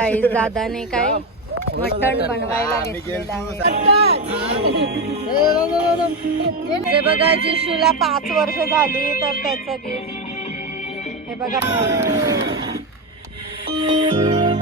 काही दादाने काय मटण बनवायला घेतलेलं आहे. हे बघा जिशूला पाच वर्ष झाली तर त्याचं गिफ्ट हे बघा.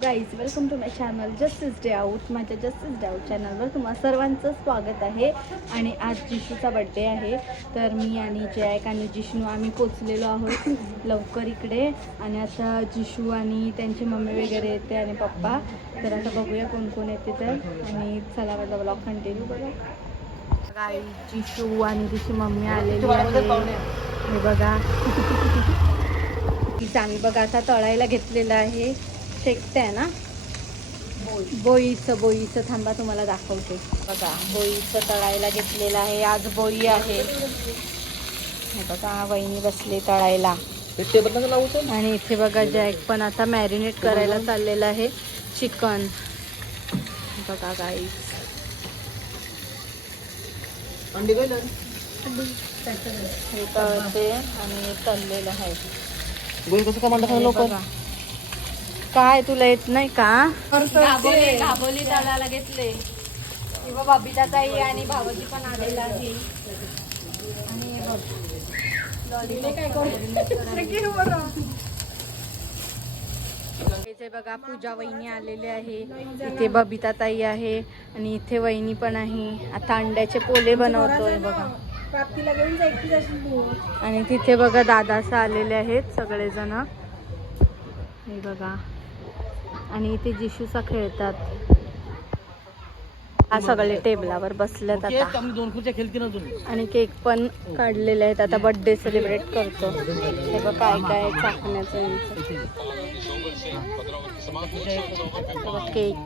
Guys welcome to my channel justice day out माझ्या जस्टिस डे आऊट चॅनलवर तुम्हाला सर्वांचं स्वागत आहे. आणि आज जिशूचा बड्डे आहे. तर मी आणि जॅक आणि जिष्णू आम्ही पोचलेलो आहोत लवकर इकडे. आणि आता जिशू आणि त्यांची मम्मी वगैरे येते आणि पप्पा. तर आता बघूया कोण कोण येते तर. आणि चला माझा ब्लॉग कंटिन्यू बघा गाई जिशू आणि तिची मम्मी आलेली हे बघा. तिचं आम्ही बघा आता तळायला घेतलेलं आहे. शेकते आहे ना? बोईचं. बोईचं थांबा तुम्हाला दाखवते. बघा बोईचं तळायला घेतलेलं आहे. आज बोई आहे. हे बघा वहिनी बसली तळायला. आणि इथे बघा जॅक पण आता मॅरिनेट करायला चाललेलं आहे. चिकन. बघा गाई हे तळते आणि तळलेलं आहे. बघा. काय तुला येत नाही का? घाबोली तळायला घेतले. किंवा बबिता ताई आणि भावजी पण आलेला आहे. आणि हे बघ. लॉलीपॉप काय इथे बघा पूजा वहिनी आलेले आहे. इथे बबिता ताई आहे आणि इथे वहिनी पण आहे. आता अंड्याचे पोले बनवतोय बघा. आणि तिथे बघा दादासं आलेले आहेत सगळेजण. हे बघा. आणि इथे जिशूचा खेळतात. हा सगळे टेबलावर बसलेत आता. दोन खुर्च्या खेळतील अजून. आणि केक पण काढलेले आहेत. आता बर्थडे सेलिब्रेट करतो. हे बघ काय काय आहे चाकण्याचं यांचं. हे केक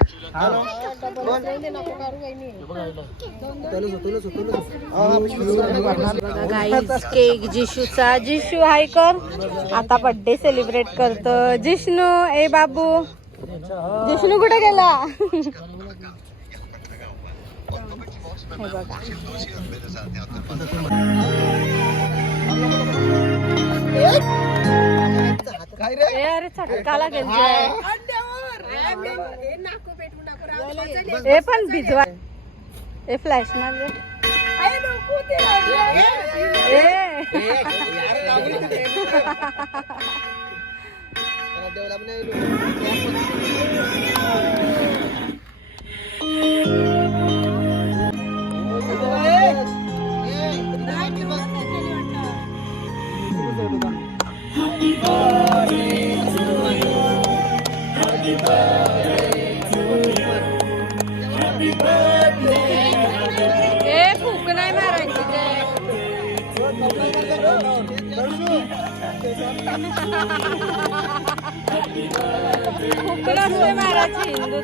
बघा केक जिशूचा. जिशू हाय कर. आता बर्थडे सेलिब्रेट करतो. जिष्णू ए बाबू. जिष्णू कुठे गेला? हे ए पण भिजवा. ए फ्लॅश मारले. ए ए আমার আছে হিন্দু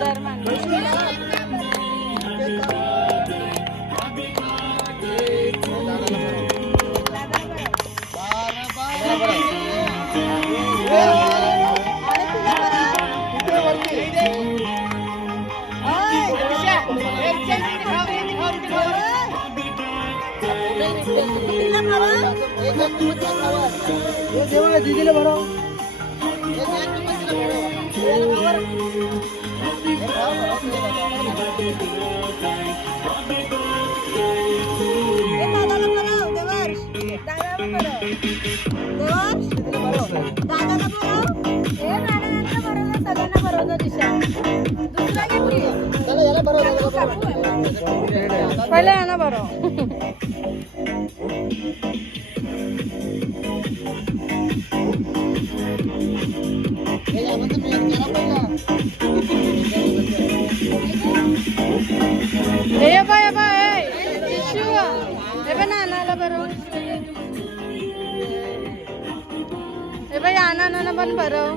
দিদিলে বড় पहिले आहे ना बरं पण बरं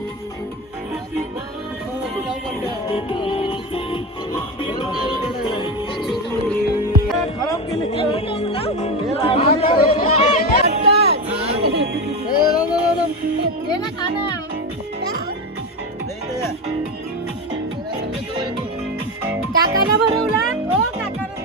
काकाला भरवला हो काकाला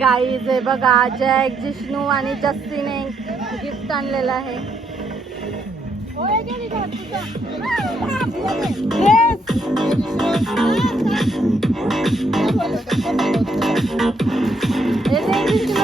गाईज आहे बघा जॅक जिष्णू आणि जस्तीने गिफ्ट आणलेलं आहे जिष्णू.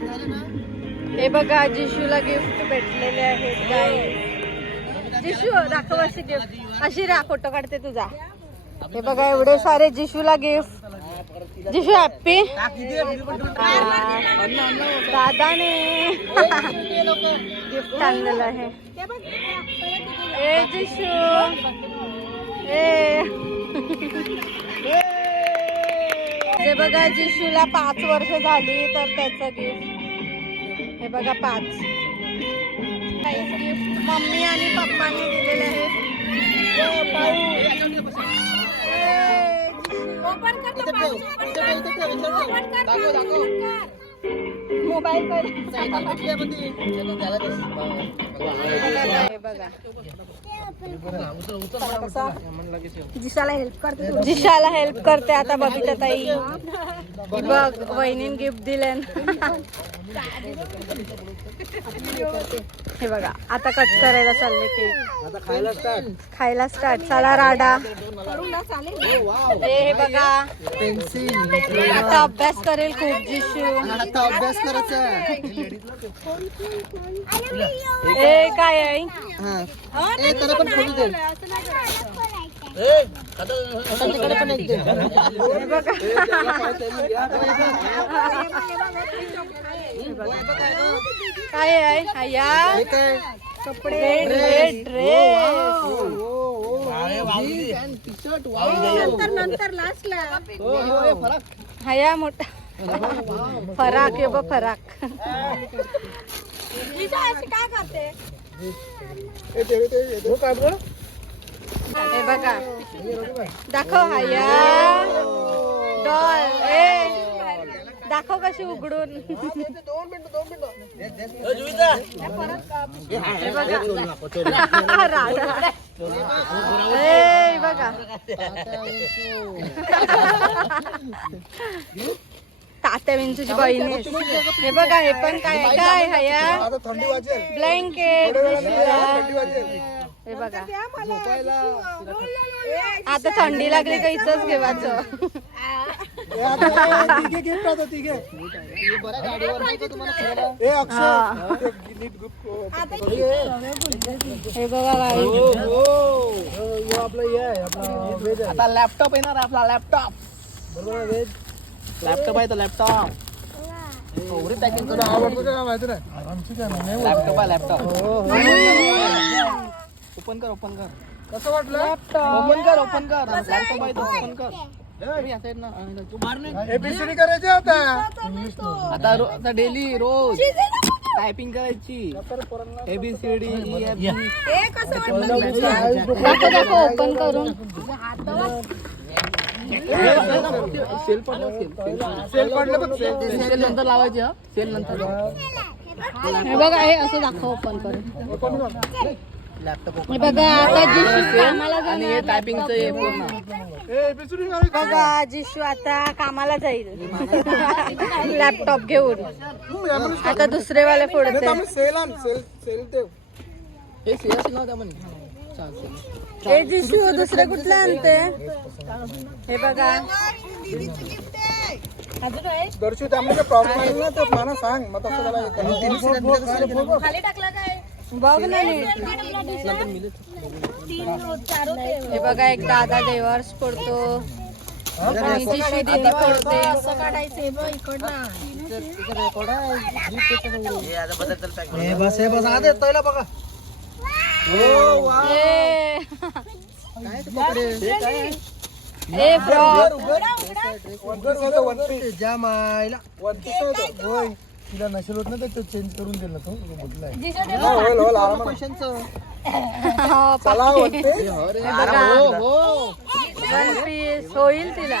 हे बघा जिशूला गिफ्ट भेटलेले आहेत काय जिशू दाखव अशी गिफ्ट अशी रा फोटो काढते तुझा. हे बघा एवढे सारे जिशूला गिफ्ट जिशू हॅप्पी दादाने. गिफ्ट आणलेलं आहे. ए जिशू. ए. हे बघा जिशूला पाच वर्ष झाली तर त्याचं गिफ्ट हे बघा पाच. गिफ्ट मम्मी आणि पप्पाने दिलेले आहे. मोबाईल बघा. जिशाला हेल्प करते जिशाला हेल्प करते आता बबिता ताई. बघ वहिनीन गिफ्ट दिले. हे बघा आता कट करायला चालले केक आता खायला स्टार्ट खायला स्टार्ट चला राडा. हे हे बघा. पेन्सिल आता अभ्यास करेल खूप जिशू. आता अभ्यास करायचा हे काय आहे हा. ए त्याला पण खोलू दे. त्याच्याकडे पण एक दे. हे बघा. काय आहे हया हे काय? कपडे ड्रेस. ड्रेस. ओ ओ टी शर्ट वाव. नंतर लास्टला हो हो हे फरक. हया मोठा. फराक आहे बघ फराक. काय करते हे काय हे बघा. दाखव हया डॉल. ए. दाखव कशी उघडून. हे ए बघा. तात्या विंचूची बहीण. हे बघा हे पण काय आहे? काय हया आता थंडी वाजेल. ब्लँकेट हे बघा. आता थंडी लागली का इथंच घेवायचं हे. बघा बाई. हो आपला हे आहे. आपला लॅपटॉप येणार आपला लॅपटॉप बरोबर लॅपटॉप आहे तर लॅपटॉप एवढी पॅकिंग तुला आवडतो का माहिती नाही आमची काय नाही लॅपटॉप आहे लॅपटॉप ओपन कर ओपन कर. कसं वाटलं? ओपन कर ओपन कर. लॅपटॉप आहे ओपन कर. अरे, या side ना. आणि तू बाहेर नाही. एबीसीडी करायचे आता. आता रो- आता डेली रोज. टायपिंग करायची. एबीसीडी दाखव दाखव ओपन करून. सेल पडलं सेल सेल पडले बघ सेल सेल नंतर लावायची हा सेल नंतर हे बघा हे असं दाखव ओपन करून. लॅपटॉप हे बघा आता जिशू कामाला आणि जाणार टायपिंगचं हे पूर्ण. बघा जिशू आता कामाला जाईल. लॅपटॉप घेऊन. आता दुसरे वाले फोडत सेल सेल सेल ते हे सेल असेल ना त्या म्हणे. चाल, हे जिशू दुसरे कुठले आणते हे बघा दर्शू त्यामध्ये प्रॉब्लेम आहे. ना तर मला सांग मग तसं त्याला खाली टाकला काय? बघ ना नीट. हे बघा एक दादा देवार्स पडतो आणि दीदी हे बस हे बस. आधे तैला बघा. ए ए फ्रॉक. ज्या मायला. होय? तिला नशेल होत ना तो चेंज करून दिला तो. बदलाय चला वरती. बघा वन पीस होईल तिला.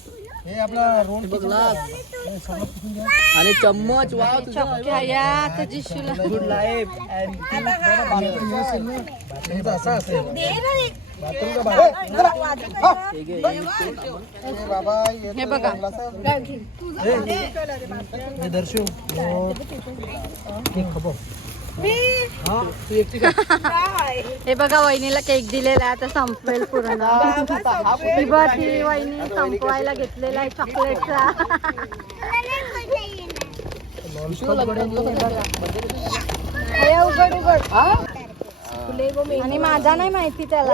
हे आपला रोल ग्लास आणि चम्मच वाव तुझा चक्क्या या आता जिशूला. गुड लाईफ असा असेल. हे बघा. हे बघा वहिनीला केक दिलेला आहे आता संपेल पूर्ण. ही ती वहिनी संपवायला घेतलेला आहे चॉकलेटचा उघड उघड. आणि माझा नाही माहिती त्याला.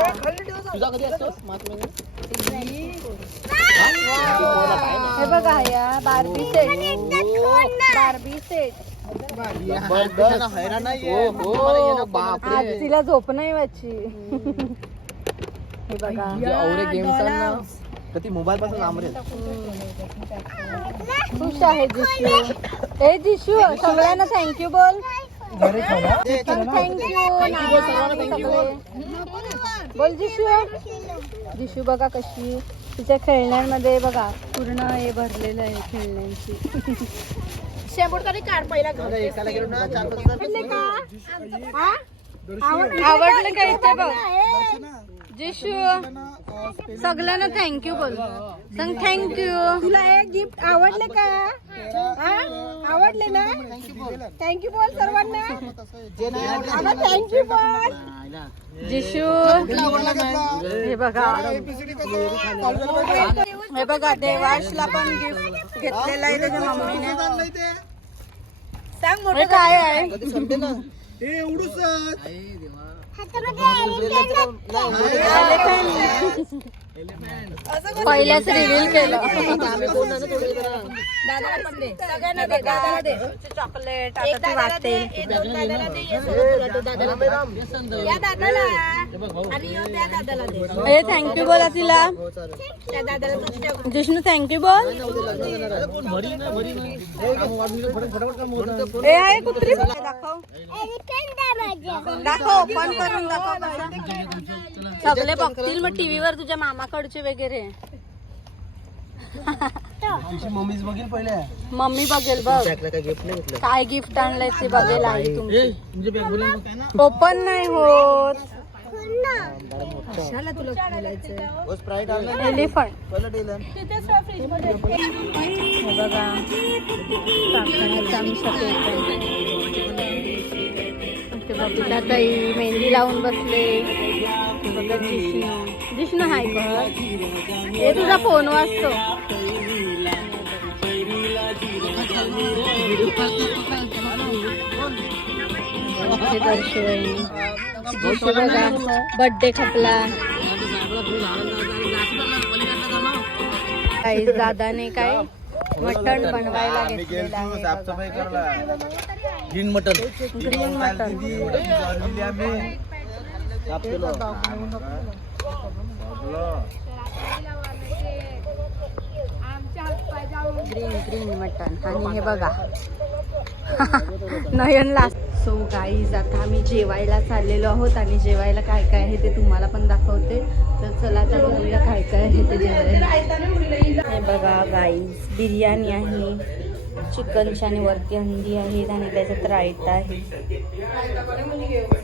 हे बघा या बार्बी सेट बार्बी सेट हो बापरे. आज तिला झोप नाही वाची हे बघा. जे औरे गेम्स ना तर ती मोबाईल पासून लांब राहील खुश आहे जिशू. ए जिशू सगळ्यांना थँक्यू बोल. थँक्यू बोल जिशू. जिशू बघा कशी. तिच्या खेळण्यांमध्ये बघा पूर्ण हे भरलेलं आहे खेळण्यांची. काढ पहिला हा? आवडलं का इथे बघ? जिशू सगळ्यांना थँक्यू बोल. सांग थँक्यू तुला एक गिफ्ट आवडले का? हा? आवडले ना? थँक्यू बोल. सर्वांना. थँक्यू बोल. जिशू. हे बघा. हे बघा देवाशला पण गिफ्ट घेतलेलं आहे त्याच्या मम्मीने. सांग हे काय आहे हे एवढूच पहिल्याच रिव्हील केलं. चॉकलेट थँक्यू बोला तिला. जिष्णू थँक्यू बोल. हे आहे कुत्री? दाखव. दाखव पण करून दाखव सगळे बघतील मग टीव्हीवर तुझ्या मामाकडचे वगैरे. मम्मीच बघील पहिले. मम्मी बघेल बघ. काय गिफ्ट नाही घेतलं? काय गिफ्ट आणलंय ते बघेल आई तुमची. म्हणजे ओपन नाही होत. एलिफंट बघा. बबिता ताई मेहंदी लावून बसले. हे बघा जिष्णू. जिष्णू हाय बघ हे तुझा फोन हे बघा बर्थडे खपला. काही दादाने काय मटण बनवायला घेतलेलं आहे बघा. Green mutton green mutton. Green green mutton आणि हे बघा. नयनला. सो गाईज आता आम्ही जेवायला चाललेलो आहोत आणि जेवायला काय काय आहे ते तुम्हाला पण दाखवते. तर चला तर बघूया काय काय आहे ते जेवायला. हे बघा गाईज बिर्याणी आहे. चिकनची आणि वरती हंडी आहेत आणि त्याच्यात रायता आहे.